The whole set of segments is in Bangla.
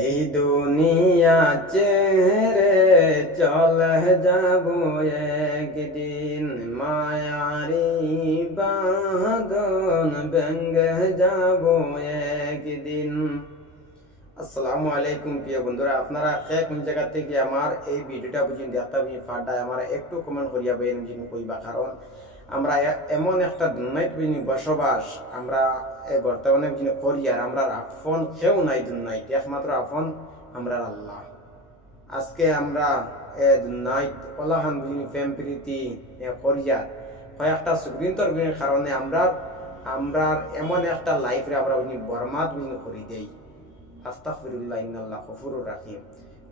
এই দুনিয়া ছেড়ে চলে যাব একদিন, মায়ারি বাঁধন ভেঙে যাব একদিন। আসসালামু আলাইকুম প্রিয় বন্ধুরা, আপনারা কোন জায়গা থেকে আমার এই ভিডিওটা বুঝিন দেখতে বুঝিন ফাটায় আমার একটু কমেন্ট করিয়া বইন বুঝিন কইবা। কারণ আমরা এমন একটা দুনিয়ায় বুঝিনি বসবাস আমরা বর্তমানে বুঝিনি করি, আর আমরা আপন কেউ নাই দুনিয়ায়, একমাত্র আপন আমরা আল্লাহ। আজকে আমরা দুনিয়ায় ওলাহান বুঝিনি প্রেম প্রীতি করিয়া কয়েকটা সুবৃন্তর কারণে আমরা এমন একটা লাইফে আমরা বুঝিনি বরমাত বুঝিনি করি দেই। আস্তাগফিরুল্লাহ, ইন্নাল্লাহ গফুরুর রাহিম।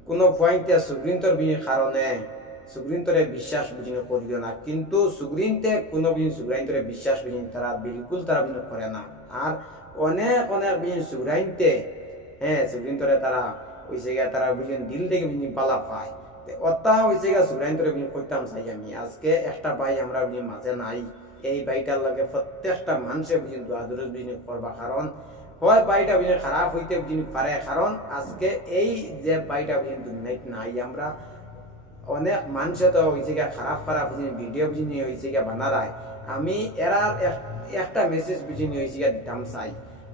কোনো পয়েন্টে সুগ্রীন্তর কারণে সুগ্রীন্তরে বিশ্বাস বুঝিনি করিও না, কিন্তু সুগ্রীনতে কোনো সুগ্রাইন্তরে বিশ্বাস বুঝিনি তারা বিলকুল তারা বুঝিনি করে না। আর অনেক অনেক সুগ্রাইনতে সুগ্রীন্তরে তারা হয়েছে গিয়ে তারা বুঝিনি দিল থেকে বুঝিনি পালা পায়। অত্তা হয়েছে গিয়ে সুগ্রাইন্তরে বুঝিনি করতাম চাই আমি। আজকে একটা ভাই আমরা বুঝিনি মাঝে নাই, এই ভাইটার লাগে প্রত্যেকটা মানুষে বুঝিনি দোয়া দূরে বুঝিনি করবা। কারণ হয় বাড়িটা বুঝিনি খারাপ হইতে বুঝিনি পারে, কারণ আজকে এই যে বাড়িটা বুঝিনি দুনিয়ায় নাই, আমরা অনেক মানুষে তো হয়েছে গিয়া খারাপ খারাপ বুঝিনি ভিডিও বুঝিনি হয়েছে গিয়া বানারায়। আমি এরার একটা মেসেজ বুঝিনি হয়েছে গিয়া দিতাম চাই,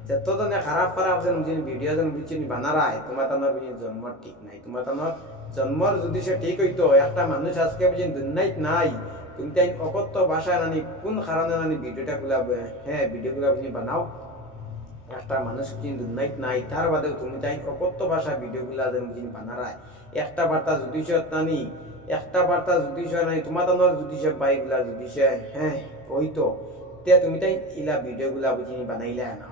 যতজনে খারাপ খারাপ যেন বুঝিনি ভিডিও যেন বুঝিনি বানারায়, তোমার তানোর বুঝিনি জন্মর ঠিক নাই। তোমার তানোর জন্মর যদি সে ঠিক হইতো, একটা মানুষ আজকে বুঝিনি দুনিয়ায় নাই, তুমি তাই অকথ্য ভাষায় নানি কোন কারণে নানি ভিডিওটা গুলা ভিডিওগুলা বুঝিনি বানাও। একটা মানুষ কিন্তু নাই, তার বাদেও তুমি তাই অকথ্য ভাষা ভিডিওগুলা যেন বুঝিনি বানারায়। একটা বার্তা যদি সে নানি, একটা বার্তা যদি সে নাই, তোমার তানোর যদি সে বাইগুলা যদি সে হইতো, তে তুমি তাই ইলা ভিডিওগুলা বুঝিনি বানাইলা না।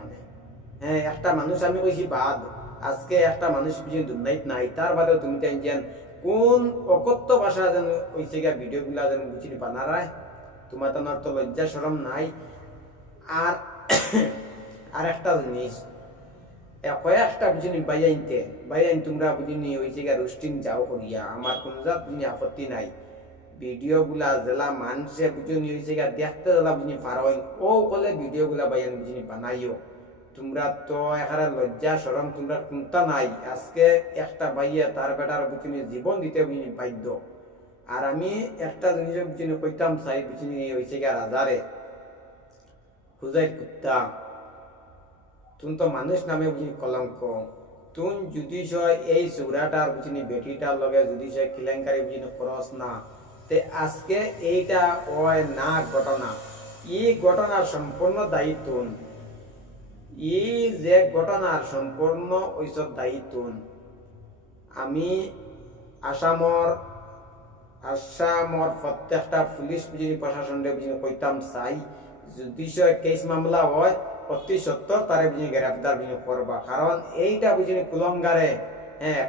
একটা মানুষ আমি কইছি বাদ, আজকে একটা মানুষ বুঝিনি দুনিয়ায় নাই, তার বাদেও তুমি তাই যেন কোন অকথ্য ভাষা যেন হইছে গিয়া ভিডিওগুলা যেন বুঝিনি বানারায়। তোমার তানোর তো লজ্জা শরম নাই। আর আর একটা জিনিস, কয়েকটা বুঝিনি বাইয়াইন তোমরা বুঝিনি হয়েছে গিয়া রোস্টিং যাও করিয়া, আমার কোন জাত বুঝিনি আপত্তি নাই। ভিডিও গুলা জেলা মানুষে বুঝিনি হয়েছে গিয়া দেখতে জেলা বুঝিনি পারোই, ও বলে ভিডিও গুলা বাইয়ান বুঝিনি বানাইও। তোমরা তো এখানে লজ্জা শরম তোমরা কোনটা নাই। আজকে একটা বাইয়া তার বেটার বুঝিনি জীবন দিতে বুঝিনি বাধ্য। আর আমি একটা জিনিস বুঝিনি কইতাম চাই, বুঝিনি হয়েছে গিয়া রাজারে হুজাই কুত্তা, তুমি তো মানুষ নামে বুঝিনি কলঙ্ক। তুই যদি এই চৌরাটার বুঝিনি বেটিটার লগে যদি সে কেলেঙ্কারি বুঝিনি খরচ না, তে আজকে এইটা ওই না ঘটনা, এই ঘটনার সম্পূর্ণ দায়িত্ব, এই যে ঘটনার সম্পূর্ণ ওইসব দায়িত্ব আমি আসামর প্রত্যেকটা পুলিশ বুঝিনি প্রশাসনকে বুঝিনি কইতাম চাই, যদি সে কেস মামলা হয় অতি সত্তর তারে বুঝিনি গ্রেফতার বুঝিনি করবা। কারণ এইটা বুঝিনি কুলঙ্গারে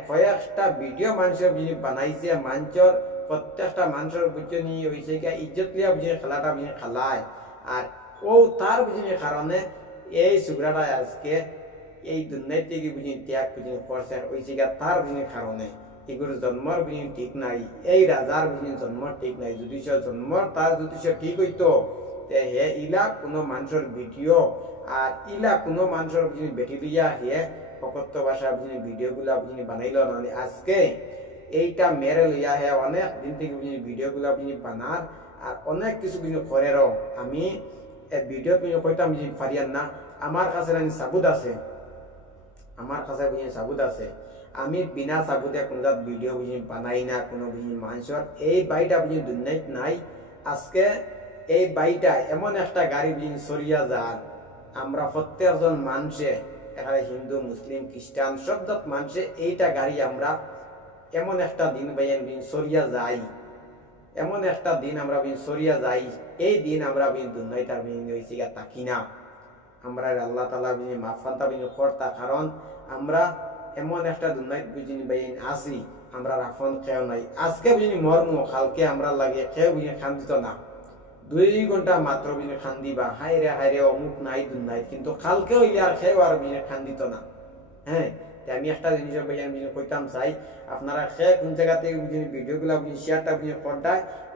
কয়েকটা ভিডিও মানুষের বুঝিনি বানাইছে, মানুষের প্রত্যেকটা মানুষের বুঝিনি হয়েছে গিয়া ইজ্জত লিয়া বুঝিনি খেলাটা বুঝিনি খেলায়। আর ও তার বুঝিনি কারণে এই সুগ্রাটা আজকে এই দুনিয়া থেকে বুঝিনি ত্যাগ বুঝিনি করছে, হয়েছে গিয়া তার বুঝিনি কারণে। এগুলোর জন্মর বুঝিনি ঠিক নাই, এই রাজার বুঝিনি জন্মর ঠিক নাই। যদি সে জন্মর তার যদি সে ঠিক হইতো, হে ইলা কোনো মানুষের ভিডিও আর ইলা কোনো মানুষের বুঝিনি বেটি দিয়া অকথ্য ভাষা বুঝিনি ভিডিওগুলা বুঝিনি বানাইল না। আজকে এইটা মেরে লইয়া অনেক দিন থেকে বুঝিনি ভিডিওগুলা বুঝিনি বানার আর অনেক কিছু বুঝিনি করেরও। আমি ভিডিও বুঝিনি কইতাম বুঝিনি পারিয়ান না। আমার কাছে সাবুত আছে, আমার কাছে বুঝিনি সাবুত আছে। আমি বিনা সাবুতে কোনো ভিডিও বুঝিনি বানাই না কোনো বুঝিনি মানুষের। এই বাড়িটা বুঝিনি দুনিয়ায় নাই। আজকে এই বাড়িটা এমন একটা গাড়ি বুঝিনি সরিয়া যান, আমরা প্রত্যেকজন মানুষে এখানে হিন্দু মুসলিম খ্রিস্টান সব জাত মানুষে এইটা গাড়ি আমরা এমন একটা দিন বাইন সরিয়া যাই, এমন একটা দিন আমরা সরিয়া যাই, এই দিন আমরা দুনিয়ায় তার হয়েছে গিয়া থাকি না। আমরা আল্লাহ তালা মাফান্তা কর্তা, কারণ আমরা এমন একটা দুনিয়ায় বুঝিনি বাইন আসি, আমরা রাফন কেউ নাই। আজকে বুঝিনি মর্ম, কালকে আমরা লাগে কেউ বুঝিনি খান্দিত না। 2 ঘন্টা মাত্র বুঝিনি খান্দিবা, হাইরে অমুক নাই দুনিয়ায়, কিন্তু কালকে হইলে আর কেউ আর বুঝিনি খান্দিত না। আমি একটা জিনিস ভাইয়া কইতাম চাই, আপনারা কোন জায়গা থেকে বুঝিনি ভিডিওগুলা বুঝিনি শেয়ারটা বুঝিনি করটা,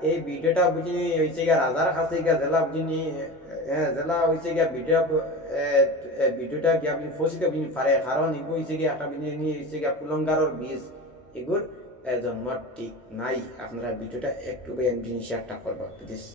এই ভিডিওটা বুঝিনি হয়েছে গিয়া রাজার কাছে গিয়া জেলা বুঝিনি হ্যাঁ জেলা হয়েছে গিয়া ভিডিওটা গিয়া আপনি ফসিতে আপনি পারে কারণ এগুলো হয়েছে গিয়া একটা বিনি হয়েছে গিয়া কুলঙ্গারর বীজ এগুর জন্ম ঠিক নাই আপনারা ভিডিওটা একটু জিনিস একটা করবো প্লিজ।